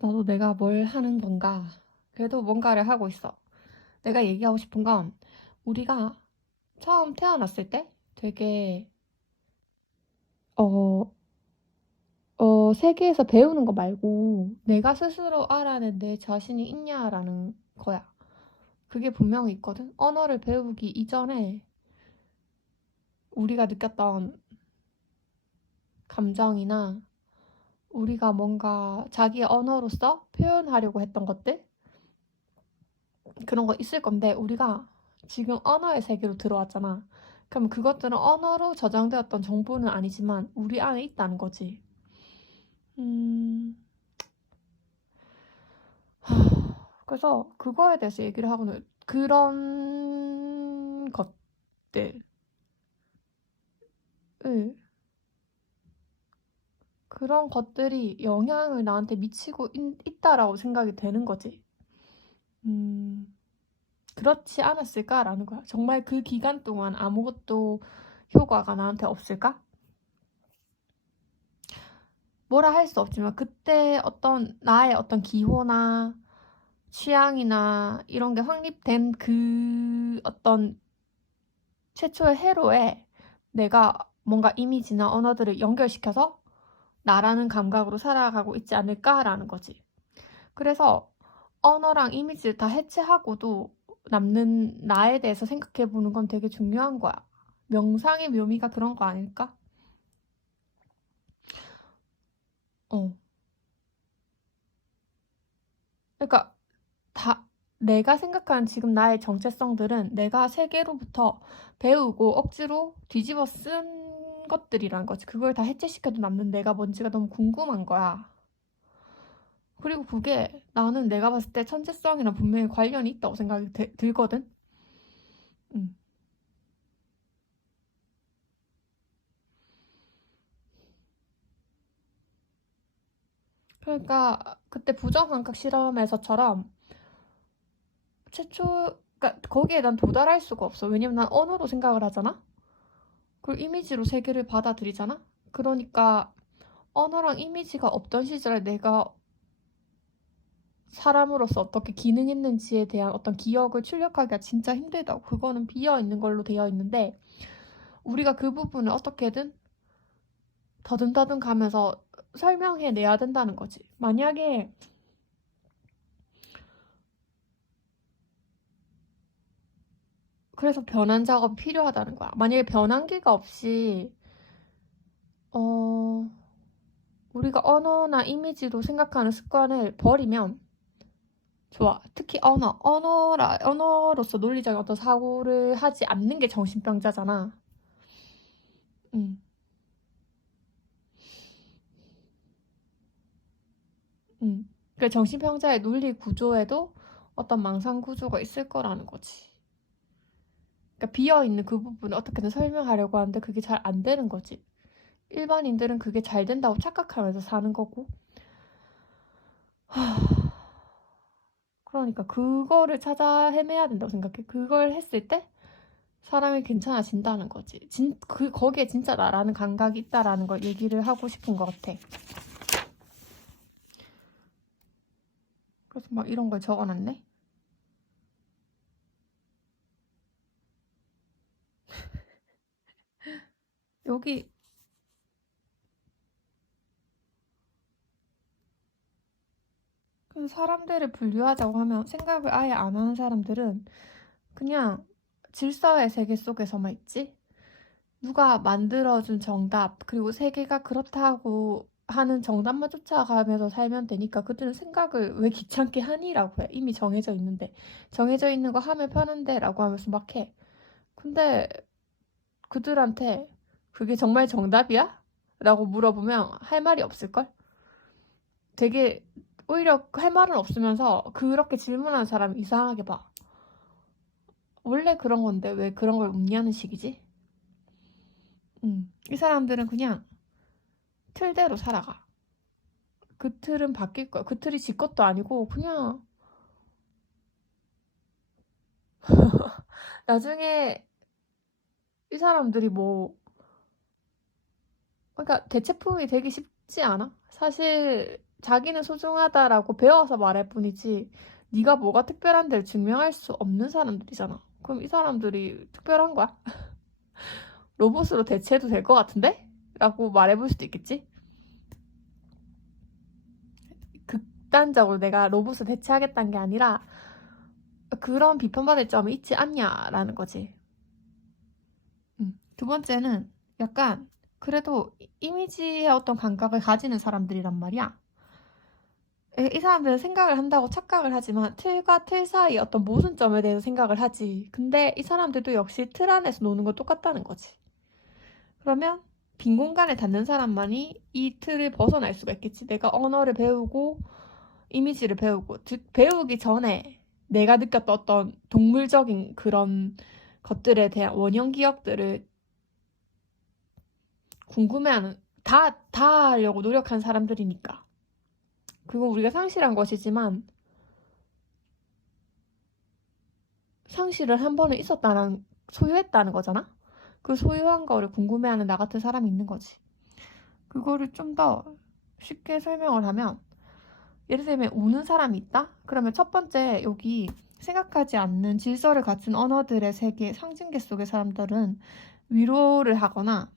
나도 내가 뭘 하는 건가? 그래도 뭔가를 하고 있어. 내가 얘기하고 싶은 건 우리가 처음 태어났을 때 되게 어, 세계에서 배우는 거 말고 내가 스스로 알아낸 내 자신이 있냐라는 거야. 그게 분명히 있거든. 언어를 배우기 이전에 우리가 느꼈던 감정이나 우리가 뭔가 자기의 언어로서 표현하려고 했던 것들 그런 거 있을 건데 우리가 지금 언어의 세계로 들어왔잖아. 그럼 그것들은 언어로 저장되었던 정보는 아니지만 우리 안에 있다는 거지. 음, 그래서 그거에 대해서 얘기를 하고는 그런 것들, 그런 것들이 영향을 나한테 미치고 있다라고 생각이 되는 거지. 음, 그렇지 않았을까라는 거야. 정말 그 기간 동안 아무것도 효과가 나한테 없을까? 뭐라 할 수 없지만 그때 어떤 나의 어떤 기호나 취향이나 이런 게 확립된 그 어떤 최초의 회로에 내가 뭔가 이미지나 언어들을 연결시켜서 나라는 감각으로 살아가고 있지 않을까라는 거지. 그래서 언어랑 이미지를 다 해체하고도 남는 나에 대해서 생각해 보는 건 되게 중요한 거야. 명상의 묘미가 그런 거 아닐까? 어. 그러니까 다 내가 생각하는 지금 나의 정체성들은 내가 세계로부터 배우고 억지로 뒤집어 쓴 것들이란 거지. 그걸 다 해체시켜도 남는 내가 뭔지가 너무 궁금한 거야. 그리고 그게 나는 내가 봤을 때 천재성이랑 분명히 관련이 있다고 생각이 들거든. 음. 그러니까 그때 부정감각 실험에서처럼 그러니까 거기에 난 도달할 수가 없어. 왜냐면 난 언어로 생각을 하잖아. 그리고 이미지로 세계를 받아들이잖아. 그러니까 언어랑 이미지가 없던 시절에 내가 사람으로서 어떻게 기능했는지에 대한 어떤 기억을 출력하기가 진짜 힘들다고. 그거는 비어 있는 걸로 되어 있는데 우리가 그 부분을 어떻게든 더듬더듬 가면서 설명해내야 된다는 거지. 만약에 그래서 변환 작업이 필요하다는 거야. 만약에 변환기가 없이 어, 우리가 언어나 이미지로 생각하는 습관을 버리면 좋아. 특히 언어로서 논리적인 어떤 사고를 하지 않는 게 정신병자잖아. 음, 그 정신병자의 논리 구조에도 어떤 망상 구조가 있을 거라는 거지. 그러니까 비어 있는 그 부분을 어떻게든 설명하려고 하는데 그게 잘 안 되는 거지. 일반인들은 그게 잘 된다고 착각하면서 사는 거고. 그러니까 그거를 찾아 헤매야 된다고 생각해. 그걸 했을 때 사람이 괜찮아진다는 거지. 거기에 진짜 나라는 감각이 있다라는 걸 얘기를 하고 싶은 것 같아. 그래서 막 이런 걸 적어놨네. 여기 그 사람들을 분류하자고 하면 생각을 아예 안 하는 사람들은 그냥 질서의 세계 속에서만 있지. 누가 만들어준 정답, 그리고 세계가 그렇다고 하는 정답만 쫓아가면서 살면 되니까 그들은 생각을 왜 귀찮게 하니라고 해. 이미 정해져 있는데. 정해져 있는 거 하면 편한데 라고 하면서 막 해. 근데 그들한테 그게 정말 정답이야? 라고 물어보면 할 말이 없을걸? 되게 오히려 할 말은 없으면서 그렇게 질문하는 사람 이상하게 봐. 원래 그런 건데 왜 그런 걸 묻냐는 식이지? 이 사람들은 그냥 틀대로 살아가. 그 틀은 바뀔 거야. 그 틀이 지 것도 아니고 그냥 나중에 이 사람들이 뭐 그러니까 대체품이 되기 있지 않아? 사실 자기는 소중하다라고 배워서 말할 뿐이지 네가 뭐가 특별한데를 증명할 수 없는 사람들이잖아. 그럼 이 사람들이 특별한 거야? 로봇으로 대체해도 될 것 같은데? 라고 말해볼 수도 있겠지? 극단적으로 내가 로봇을 대체하겠다는 게 아니라 그런 비판받을 점이 있지 않냐라는 거지. 두 번째는 약간 그래도 이미지의 어떤 감각을 가지는 사람들이란 말이야. 이 사람들은 생각을 한다고 착각을 하지만 틀과 틀 사이 어떤 모순점에 대해서 생각을 하지. 근데 이 사람들도 역시 틀 안에서 노는 건 똑같다는 거지. 그러면 빈 공간에 닿는 사람만이 이 틀을 벗어날 수가 있겠지. 내가 언어를 배우고 이미지를 배우고 즉 배우기 전에 내가 느꼈던 어떤 동물적인 그런 것들에 대한 원형 기억들을 궁금해하는 다 하려고 노력한 사람들이니까 그건 우리가 상실한 것이지만 상실을 한 번은 있었다는 소유했다는 거잖아. 그 소유한 거를 궁금해하는 나 같은 사람이 있는 거지. 그거를 좀 더 쉽게 설명을 하면 예를 들면 우는 사람이 있다? 그러면 첫 번째 여기 생각하지 않는 질서를 갖춘 언어들의 세계 상징계 속의 사람들은 위로를 하거나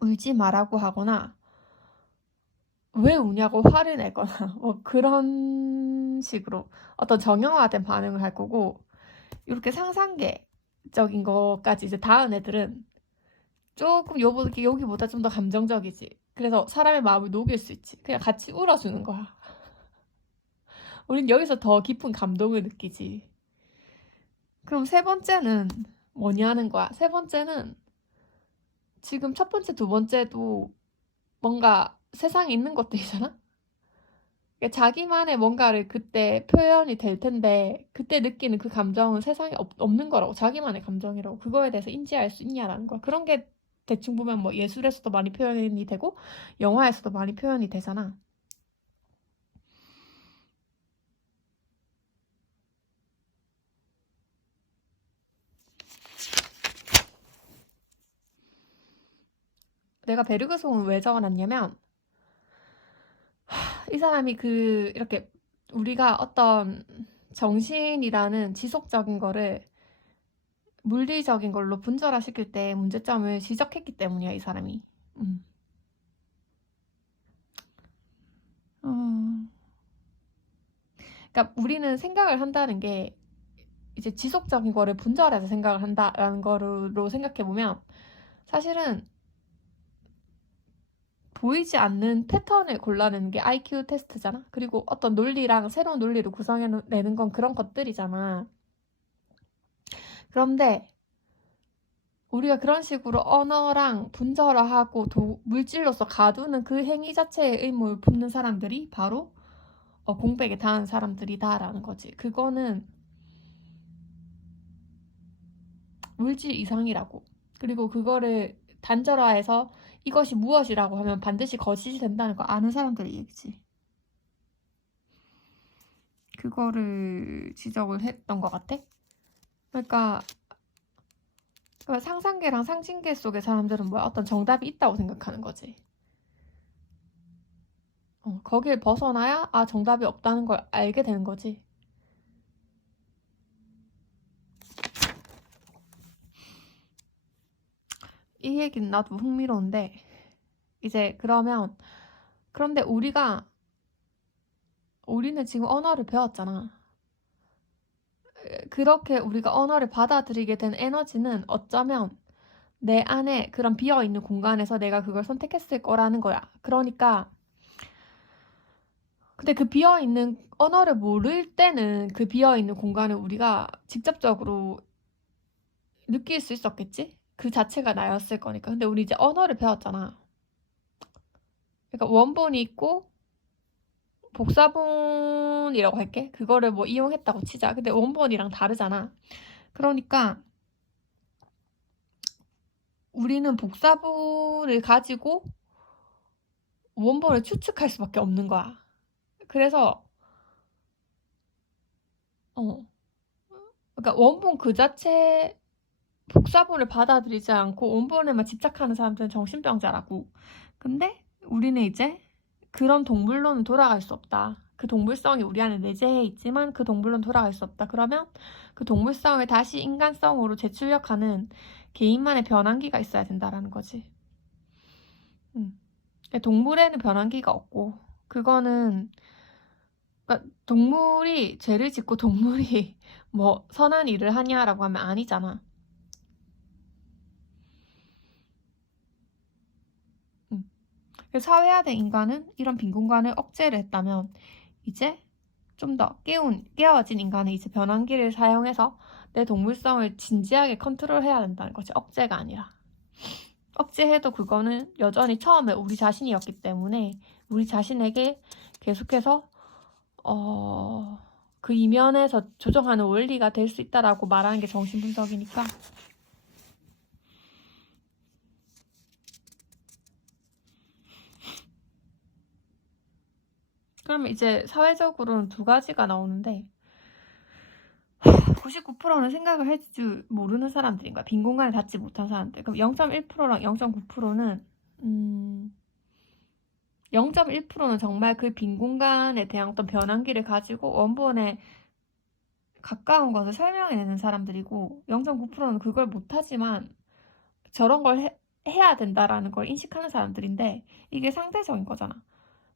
울지 말라고 하거나 왜 우냐고 화를 내거나 뭐 그런 식으로 어떤 정형화된 반응을 할 거고 이렇게 상상계적인 것까지 이제 닿은 애들은 조금 여기보다 좀 더 감정적이지. 그래서 사람의 마음을 녹일 수 있지. 그냥 같이 울어주는 거야. 우린 여기서 더 깊은 감동을 느끼지. 그럼 세 번째는 뭐냐는 거야. 세 번째는 지금 첫 번째, 두 번째도 뭔가 세상에 있는 것들이잖아? 그러니까 자기만의 뭔가를 그때 표현이 될 텐데 그때 느끼는 그 감정은 세상에 없는 거라고. 자기만의 감정이라고. 그거에 대해서 인지할 수 있냐라는 거야. 그런 게 대충 보면 뭐 예술에서도 많이 표현이 되고 영화에서도 많이 표현이 되잖아. 내가 베르그송을 왜 적어놨냐면 이 사람이 이렇게 우리가 어떤 정신이라는 지속적인 거를 물리적인 걸로 분절화시킬 때 문제점을 지적했기 때문이야, 이 사람이. 음. 음. 그러니까 우리는 생각을 한다는 게 이제 지속적인 거를 분절해서 생각을 한다라는 거로 생각해보면 사실은 보이지 않는 패턴을 골라내는 게 IQ 테스트잖아. 그리고 어떤 논리랑 새로운 논리를 구성해내는 건 그런 것들이잖아. 그런데 우리가 그런 식으로 언어랑 분절화하고 물질로서 가두는 그 행위 자체에 의무를 품는 사람들이 바로 공백에 닿은 사람들이다라는 거지. 그거는 물질 이상이라고. 그리고 그거를 단절화해서 이것이 무엇이라고 하면 반드시 거짓이 된다는 거 아는 사람들의 얘기지. 그거를 지적을 했던 것 같아. 그러니까 상상계랑 상징계 속의 사람들은 뭐야? 어떤 정답이 있다고 생각하는 거지. 거길 벗어나야 정답이 없다는 걸 알게 되는 거지. 이 얘기는 나도 흥미로운데 이제 그런데 우리는 지금 언어를 배웠잖아. 그렇게 우리가 언어를 받아들이게 된 에너지는 어쩌면 내 안에 그런 비어있는 공간에서 내가 그걸 선택했을 거라는 거야. 그러니까 근데 그 비어있는 언어를 모를 때는 그 비어있는 공간을 우리가 직접적으로 느낄 수 있었겠지? 그 자체가 나였을 거니까. 근데 우리 이제 언어를 배웠잖아. 그러니까 원본이 있고 복사본이라고 할게. 그거를 뭐 이용했다고 치자. 근데 원본이랑 다르잖아. 그러니까 우리는 복사본을 가지고 원본을 추측할 수밖에 없는 거야. 그래서 그러니까 원본 그 자체 복사본을 받아들이지 않고 원본에만 집착하는 사람들은 정신병자라고. 근데 우리는 이제 그런 동물로는 돌아갈 수 없다. 그 동물성이 우리 안에 내재해 있지만 그 동물로는 돌아갈 수 없다. 그러면 그 동물성을 다시 인간성으로 재출력하는 개인만의 변환기가 있어야 된다라는 거지. 동물에는 변환기가 없고, 그거는 그러니까 동물이 죄를 짓고 동물이 뭐 선한 일을 하냐라고 하면 아니잖아. 사회화된 인간은 이런 빈 공간을 억제를 했다면 이제 좀 더 깨어진 인간은 이제 변환기를 사용해서 내 동물성을 진지하게 컨트롤해야 된다는 거지. 억제가 아니라. 억제해도 그거는 여전히 처음에 우리 자신이었기 때문에 우리 자신에게 계속해서 그 이면에서 조정하는 원리가 될 수 있다라고 말하는 게 정신분석이니까. 그러면 이제 사회적으로는 두 가지가 나오는데 99%는 생각을 할 줄 모르는 사람들인 거야. 빈 공간을 닫지 못한 사람들. 그럼 0.1%랑 0.9%는 0.1%는 정말 그 빈 공간에 대한 어떤 변환기를 가지고 원본에 가까운 것을 설명해내는 사람들이고 0.9%는 그걸 못하지만 저런 걸 해야 된다라는 걸 인식하는 사람들인데 이게 상대적인 거잖아.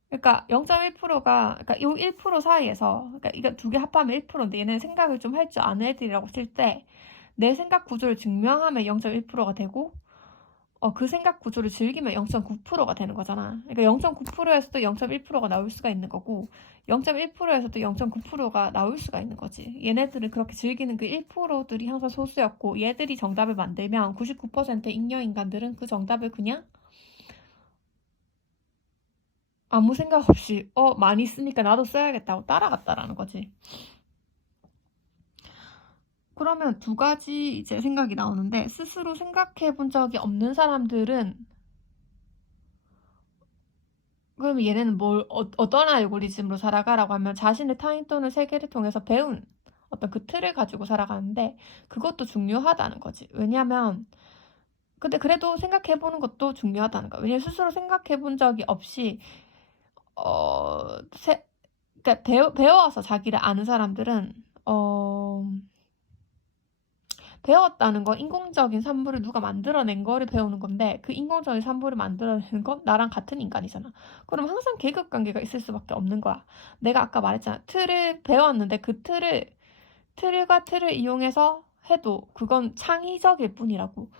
그러니까 0.1%가 그러니까 이 1% 사이에서 그러니까 이거 두 개 합하면 1%인데 얘는 생각을 좀 할 줄 아는 애들이라고 칠 때 내 생각 구조를 증명하면 0.1%가 되고 그 생각 구조를 즐기면 0.9%가 되는 거잖아. 그러니까 0.9%에서도 0.1%가 나올 수가 있는 거고 0.1%에서도 0.9%가 나올 수가 있는 거지. 얘네들은 그렇게 즐기는 그 1%들이 항상 소수였고 얘들이 정답을 만들면 99%의 잉여인간들은 그 정답을 그냥 아무 생각 없이 많이 쓰니까 나도 써야겠다고 따라갔다라는 거지. 그러면 두 가지 이제 생각이 나오는데 스스로 생각해 본 적이 없는 사람들은 그러면 얘네는 어떤 알고리즘으로 살아가라고 하면 자신의 타인 또는 세계를 통해서 배운 어떤 그 틀을 가지고 살아가는데 그것도 중요하다는 거지. 왜냐면 근데 그래도 생각해 보는 것도 중요하다는 거야. 왜냐면 스스로 생각해 본 적이 없이 어, 그러니까 배워서 자기를 아는 사람들은 배웠다는 건 인공적인 산물을 누가 만들어낸 거를 배우는 건데 그 인공적인 산물을 만들어내는 건 나랑 같은 인간이잖아. 그럼 항상 계급관계가 있을 수밖에 없는 거야. 내가 아까 말했잖아. 틀을 배웠는데 그 틀과 틀을 이용해서 해도 그건 창의적일 뿐이라고.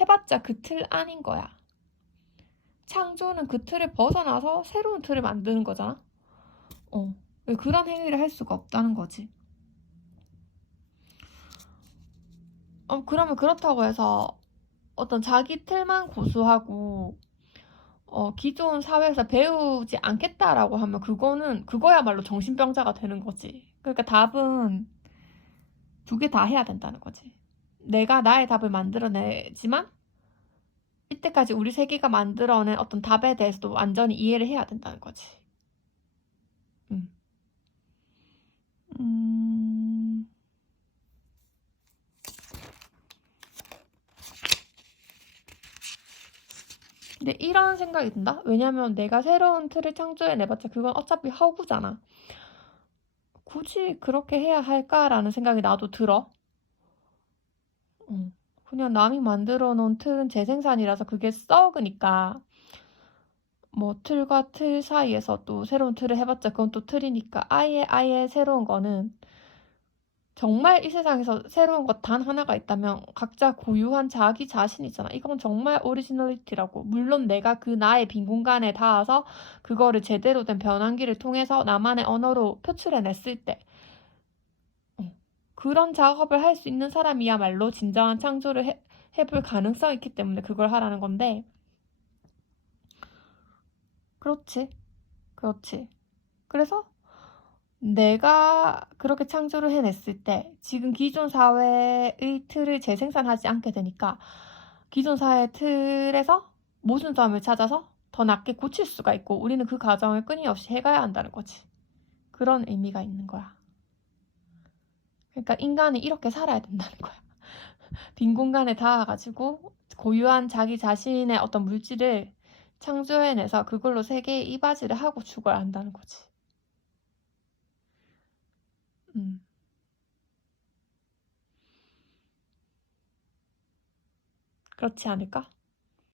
해봤자 그 틀 아닌 거야. 창조는 그 틀을 벗어나서 새로운 틀을 만드는 거잖아. 그런 행위를 할 수가 없다는 거지. 그러면 그렇다고 해서 어떤 자기 틀만 고수하고 기존 사회에서 배우지 않겠다라고 하면 그거야말로 정신병자가 되는 거지. 그러니까 답은 두 개 다 해야 된다는 거지. 내가 나의 답을 만들어내지만 이때까지 우리 세계가 만들어낸 어떤 답에 대해서도 완전히 이해를 해야 된다는 거지. 음. 근데 이런 생각이 든다? 왜냐면 내가 새로운 틀을 창조해내봤자 그건 어차피 허구잖아. 굳이 그렇게 해야 할까라는 생각이 나도 들어. 그냥 남이 만들어 놓은 틀은 재생산이라서 그게 썩으니까 뭐 틀과 틀 사이에서 또 새로운 틀을 해봤자 그건 또 틀이니까 아예 새로운 거는 정말 이 세상에서 새로운 것 단 하나가 있다면 각자 고유한 자기 자신이잖아. 이건 정말 오리지널리티라고. 물론 내가 그 나의 빈 공간에 닿아서 그거를 제대로 된 변환기를 통해서 나만의 언어로 표출해냈을 때 그런 작업을 할 수 있는 사람이야말로 진정한 창조를 해볼 가능성이 있기 때문에 그걸 하라는 건데 그렇지. 그래서 내가 그렇게 창조를 해냈을 때 지금 기존 사회의 틀을 재생산하지 않게 되니까 기존 사회의 틀에서 모순점을 찾아서 더 낫게 고칠 수가 있고 우리는 그 과정을 끊임없이 해가야 한다는 거지. 그런 의미가 있는 거야. 그러니까 인간은 이렇게 살아야 된다는 거야. 빈 공간에 닿아가지고 고유한 자기 자신의 어떤 물질을 창조해내서 그걸로 세계에 이바지를 하고 죽어야 한다는 거지. 그렇지 않을까?